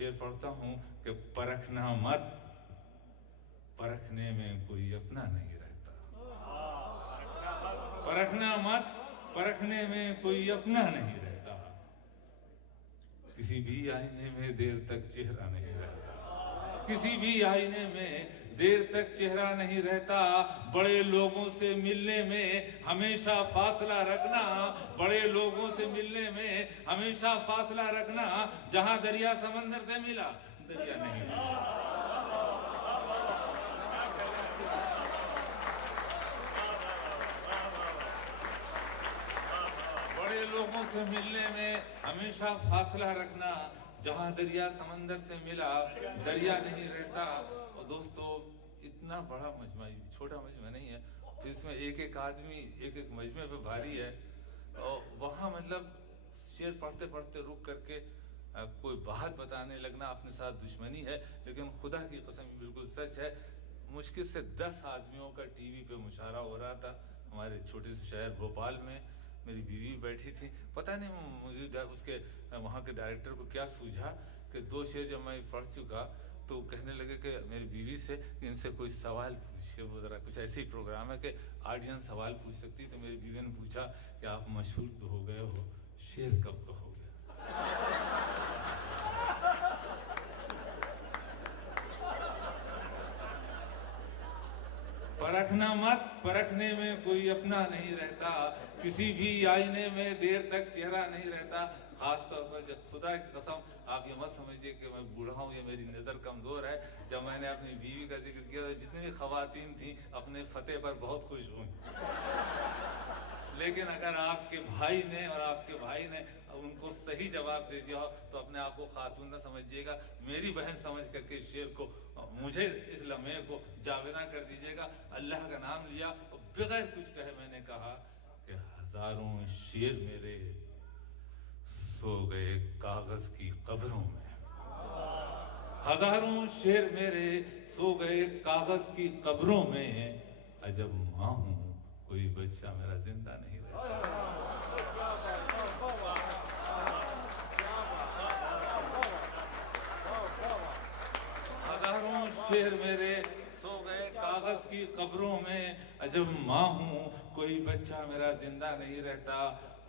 शेर पढ़ता हूँ कि परखना मत, परखने में कोई अपना नहीं रहता। परखना मत, परखने में कोई अपना नहीं रहता। किसी भी आईने में देर तक चेहरा नहीं रहता। किसी भी आईने में देर तक चेहरा नहीं रहता। बड़े लोगों से मिलने में हमेशा फासला रखना, बड़े लोगों से मिलने में हमेशा फासला रखना। जहां दरिया समंदर से मिला, दरिया नहीं मिला। बड़े लोगों से मिलने में हमेशा फासला रखना। जहां दरिया समंदर से मिला, दरिया नहीं रहता। और दोस्तों, इतना बड़ा मजमा, छोटा मजमा नहीं है, फिर इसमें एक एक आदमी एक एक मजमे पे भारी है। और वहाँ मतलब शेर पढ़ते पढ़ते रुक करके कोई बात बताने लगना अपने साथ दुश्मनी है। लेकिन खुदा की कसम बिल्कुल सच है। मुश्किल से 10 आदमियों का टीवी पे मुशायरा हो रहा था हमारे छोटे से शहर भोपाल में। मेरी बीवी बैठी थी। पता नहीं मुझे उसके वहाँ के डायरेक्टर को क्या सूझा कि 2 शेर जब मैं पढ़ चुका तो कहने लगे कि मेरी बीवी से कि इनसे कोई सवाल पूछे, वो ज़रा कुछ ऐसे ही प्रोग्राम है कि ऑडियंस सवाल पूछ सकती। तो मेरी बीवी ने पूछा कि आप मशहूर तो हो गए हो, शेर कब कहोगे? परखना मत, परखने में कोई अपना नहीं रहता। किसी भी आईने में देर तक चेहरा नहीं रहता। खास तौर पर जब, खुदा की कसम, आप ये मत समझिए कि मैं बूढ़ा हूँ या मेरी नज़र कमज़ोर है। जब मैंने अपनी बीवी का जिक्र किया तो जितनी ख़वातीन थी अपने फतेह पर बहुत खुश हुई। लेकिन अगर आपके भाई ने और आपके भाई ने उनको सही जवाब दे दिया हो तो अपने आप को खातून न समझिएगा, मेरी बहन समझ करके शेर को, मुझे इस लम्हे को जावेदा कर दीजिएगा। अल्लाह का नाम लिया और बगैर कुछ कहे मैंने कहा कि हजारों शेर मेरे सो गए कागज की कब्रों में। हजारों शेर मेरे सो गए कागज की कब्रों में। अजब माँ हूं, कोई बच्चा मेरा जिंदा नहीं रहता। हजारों शेर मेरे सो गए कागज की कब्रों में। अजब माँ हूं, कोई बच्चा मेरा जिंदा नहीं रहता।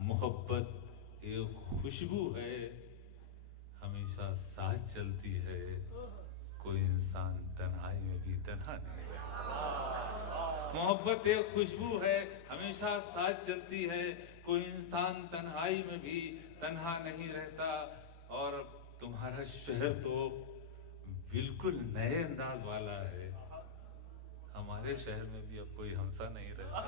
मोहब्बत एक खुशबू है, हमेशा साथ चलती है। कोई इंसान तन्हाई में भी तन्हा नहीं रहता। मोहब्बत एक खुशबू है, हमेशा साथ चलती है। कोई इंसान तन्हाई में भी तन्हा नहीं रहता। और तुम्हारा शहर तो बिल्कुल नए अंदाज वाला है। हमारे शहर में भी अब कोई हमसा नहीं रहता।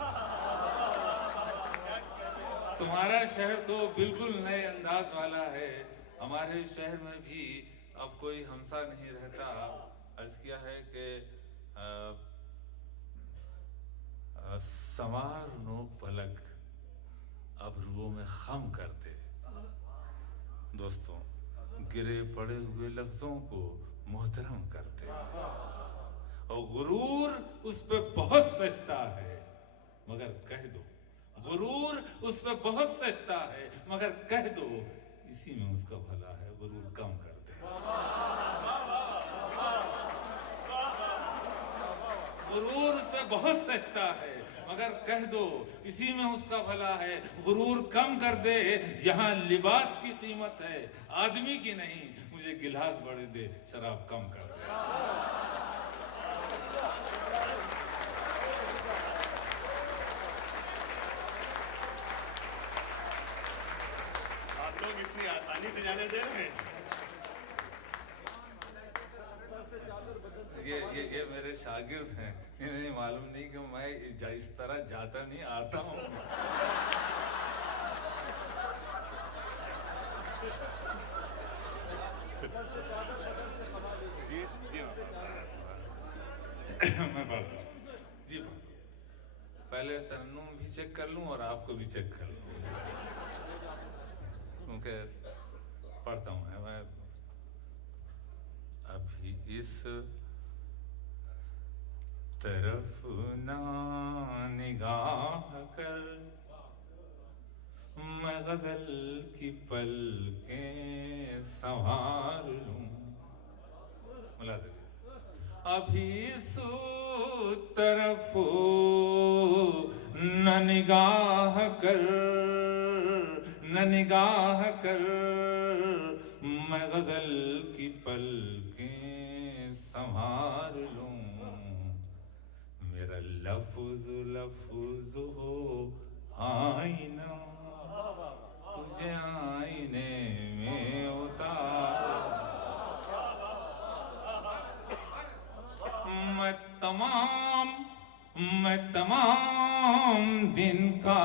तुम्हारा शहर तो बिल्कुल नए अंदाज वाला है। हमारे शहर में भी अब कोई हमसा नहीं रहता। अर्ज किया है कि संवार नो पलक अब रुओं में खम कर दे। दोस्तों, गिरे पड़े हुए लफ्जों को मोहतरम करते। और गुरूर उस पे बहुत सजता है मगर कह दो, गुरूर उस पे बहुत सजता है मगर कह दो, इसी में उसका भला है, गुरूर कम कर दे। गुरूर उस पे बहुत सजता है मगर कह दो, इसी में उसका भला है, गुरूर कम कर दे। यहाँ लिबास की कीमत है, आदमी की नहीं। मुझे गिलास बड़े दे, शराब कम कर दे। आप लोग इतनी आसानी से जाने दे रहे हैं। ये मेरे शागिर्द हैं। इन्हें मालूम नहीं कि मैं इस तरह जाता नहीं, आता हूँ। जी जी मैं पढ़ता हूँ जी। पहले तरन्नुम भी चेक कर लूँ और आपको भी चेक कर लूँ, क्योंकि पढ़ता हूँ मैं अभी इस तरफ ना निगाह कर, मैं गजल की पलकें संवार लूं। अभी सू तरफ न निगाह कर, न निगाह कर, मैं गजल की पलकें संभाल लूं, मेरा लफ्ज लफ्ज हो आईना, तुझे आईने में उतार। मैं तमाम दिन का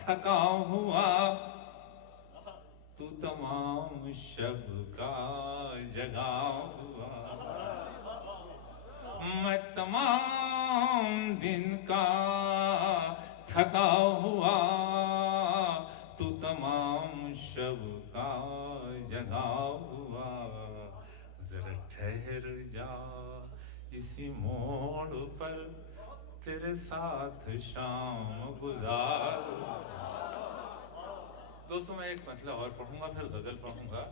थका हुआ, तू तमाम शब का जगा हुआ। मैं तमाम दिन का थका हुआ, तू तमाम शब का जगा हुआ। जरा ठहर जा इसी मोड़ पर, तेरे साथ शाम गुजार। दोस्तों मैं एक मतलब और पढ़ूंगा, फिर गजल पढ़ूंगा,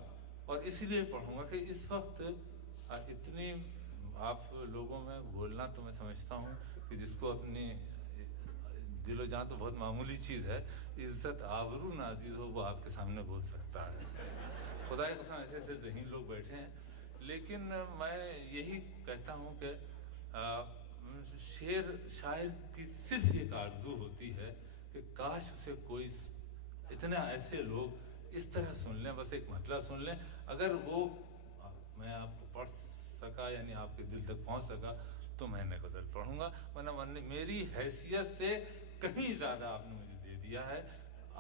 और इसीलिए पढ़ूंगा कि इस वक्त इतनी आप लोगों में बोलना, तो मैं समझता हूँ कि जिसको अपनी दिलो जान तो बहुत मामूली चीज़ है, इज्जत आबरू नाजीज हो वो आपके सामने बोल सकता है। खुदा की कसम ऐसे ऐसे ज़हीन लोग बैठे हैं। लेकिन मैं यही कहता हूँ कि शेर शायर की सिर्फ एक आरजू होती है कि काश उसे कोई इतने ऐसे लोग इस तरह सुन लें, बस एक मतलब सुन लें। अगर वो मैं आपको पढ़ सका, यानी आपके दिल तक पहुँच सका, तो मैंने गज़ल पढ़ूंगा, वरना मेरी हैसियत से कहीं ज़्यादा आपने मुझे दे दिया है।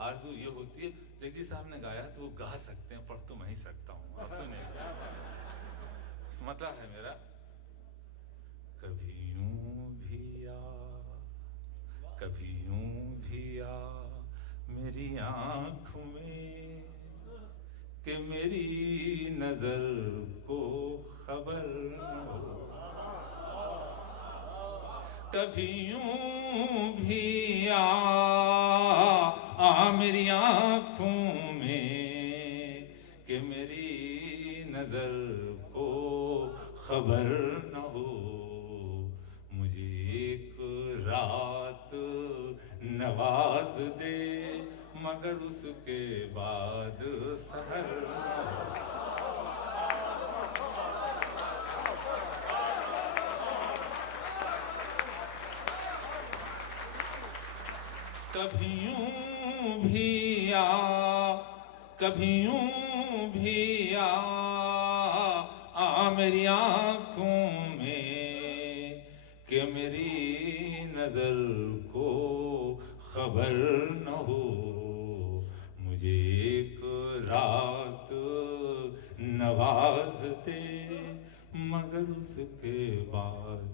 आरजू ये होती है, जगजी साहब ने गाया तो वो गा सकते हैं, पढ़ तो मैं ही सकता हूँ। आप सुनिए, मतलब है मेरा, कभी यूं भी आ, कभी यूं भी आ मेरी आँख में, कि मेरी नजर को खबर न हो। कभी यूं भी आ मेरी आँखों में, कि मेरी नजर को खबर न हो। मुझे एक रात नवाज दे, मगर उसके बाद सहर न हो। कभी यूं भी आ, कभी यूं भी आ मेरी आँखों में, कि मेरी नजर को खबर न हो। मुझे एक रात नवाज दे, मगर उसके बाद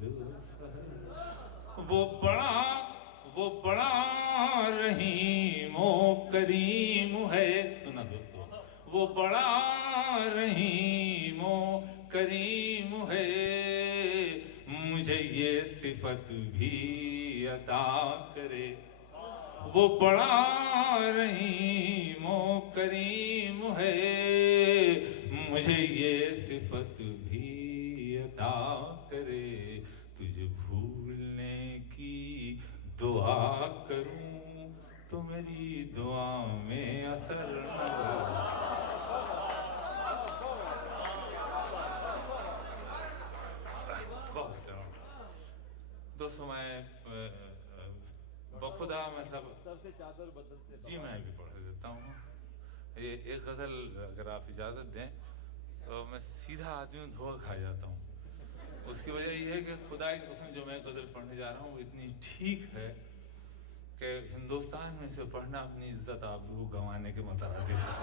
वो बड़ा रहीम ओ करीम है। सुना दोस्तों, वो बड़ा रहीम ओ करीम है, मुझे ये सिफत भी अता करे। वो बड़ा रहीम ओ करीम है, मुझे ये सिफत भी अता करे। तुझे भूलने की दुआ करूं तो मेरी दुआ में असर न हो। बहुत दोस्तों, मैं बखुदा मतलब सबसे चादर बदन से जी मैं भी पढ़ देता हूँ। ये एक गज़ल अगर आप इजाज़त दें तो मैं सीधा आदमी धोखा खा जाता हूँ। उसकी वजह ये है कि खुदा की कसम जो मैं गज़ल पढ़ने जा रहा हूँ वो इतनी ठीक है कि हिंदुस्तान में से पढ़ना अपनी इज्जत आबरू गंवाने के मुतरादिफ है।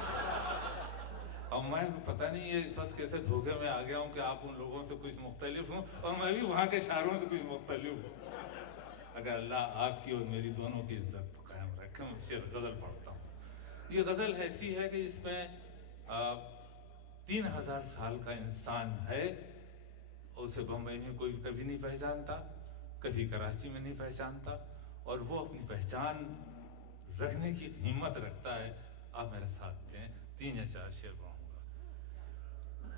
और मैं पता नहीं ये इस वक्त कैसे धोखे में आ गया हूँ कि आप उन लोगों से कुछ मुख्तलिफ हूँ और मैं भी वहाँ के शायरों से कुछ मुख्तलिफ हूँ। अगर अल्लाह आपकी और मेरी दोनों की इज्जत कायम रखे, मैं शेर गज़ल पढ़ता हूँ। ये गज़ल ऐसी है कि इसमें 3000 साल का इंसान है, उसे बम्बई में कोई कभी नहीं पहचानता, कभी कराची में नहीं पहचानता, और वो अपनी पहचान रखने की हिम्मत रखता है। आप मेरे साथ दें, 3 या 4 शेर पढ़ूंगा।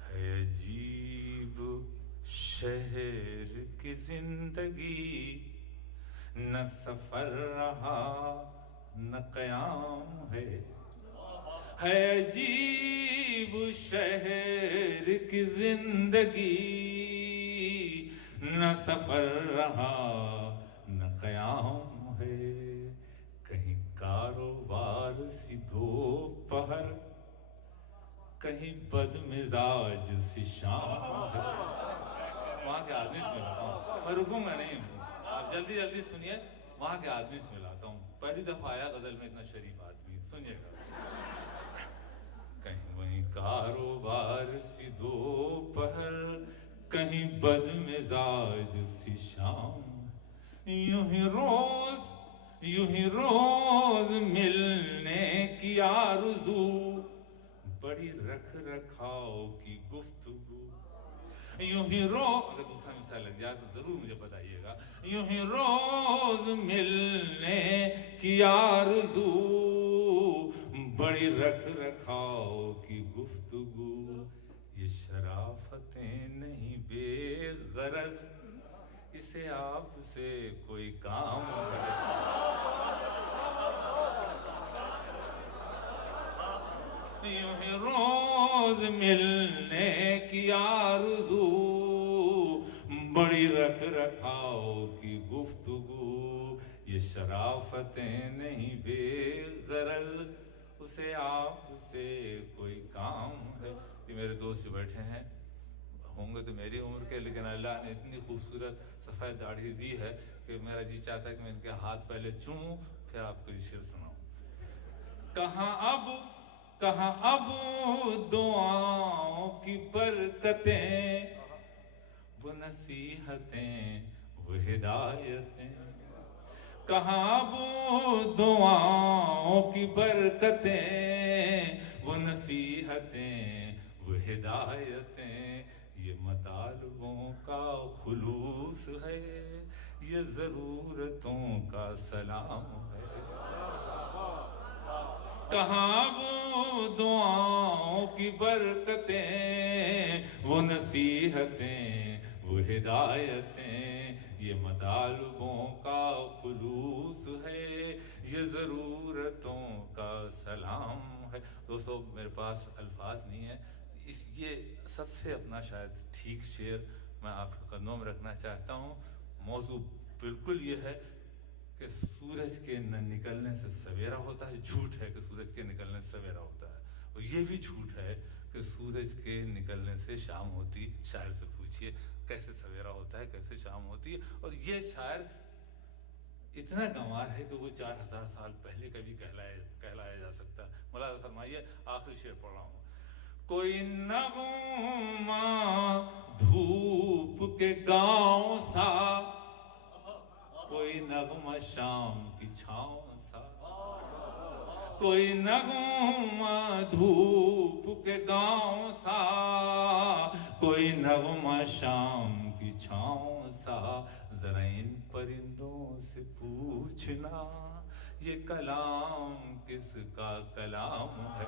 है अजीब शहर की जिंदगी न सफर रहा न कयाम है अजीब शहर की जिंदगी न सफर रहा न कयाम है कहीं कारोबार सी दोपहर कहीं बदमिजाज सी शाम है। वहाँ के आदमी से मिलाता हूँ, मैं रुकूंगा नहीं, आप जल्दी जल्दी सुनिए। वहाँ के आदमी से मिलाता हूँ, पहली दफा आया गजल में इतना शरीफ आदमी, सुनिएगा। कहीं वहीं कारोबार सी दोपहर कहीं बदमिजाज सी शाम, यूं ही रोज मिलने की आरज़ू बड़ी रख रखाव की गुफ्तगू, यूं ही अगर दूसरा मिसाल लग जाए तो जरूर मुझे बताइएगा। यूं ही रोज मिलने की आरज़ू बड़ी रख रखाव की गुफ्तगू, ये शराफतें नहीं बेगरज इसे आपसे कोई काम है। यूं ही रोज मिलने की आरज़ू बड़ी रख रखाव की गुफ्तगू, ये शराफतें नहीं बेगरज उसे आपसे कोई काम है। ये मेरे दोस्त जो बैठे हैं होंगे तो मेरी उम्र के, लेकिन अल्लाह ने इतनी खूबसूरत सफ़ेद दाढ़ी दी है कि मेरा जी चाहता है कि मैं इनके हाथ पहले चूमूं फिर आपको ये शेर सुनाऊं। कहाँ अब दुआओं की बरकतें, वो नसीहतें वो हिदायतें, कहाँ अब दुआओं की बरकतें वो नसीहतें वो हिदायतें, ये मतालबों का खुलूस है ये ज़रूरतों का सलाम है। कहाँ वो दुआओं की बरकतें वो नसीहतें वो हिदायतें, ये मतालबों का खुलूस है ये ज़रूरतों का सलाम है। दोस्तों मेरे पास अल्फाज नहीं है, ये सबसे अपना शायद ठीक शेर मैं आपके कदमों में रखना चाहता हूँ। मौजू बिल्कुल ये है कि सूरज के न निकलने से सवेरा होता है। झूठ है कि सूरज के निकलने से सवेरा होता है, और ये भी झूठ है कि सूरज के निकलने से शाम होती। शायर से पूछिए कैसे सवेरा होता है, कैसे शाम होती है। और ये शायर इतना गंवार है कि वो 4000 साल पहले कभी कहलाया जा सकता है। मुलाज़ा फरमाइए, आखिरी शेर पढ़ रहा हूँ। कोई नगमा धूप के गांव सा, कोई नगमा शाम की छाँव सा, कोई नगमा धूप के गांव सा, कोई नगमा शाम की छाँव सा, जरा इन परिंदों से पूछना ये कलाम किसका कलाम है।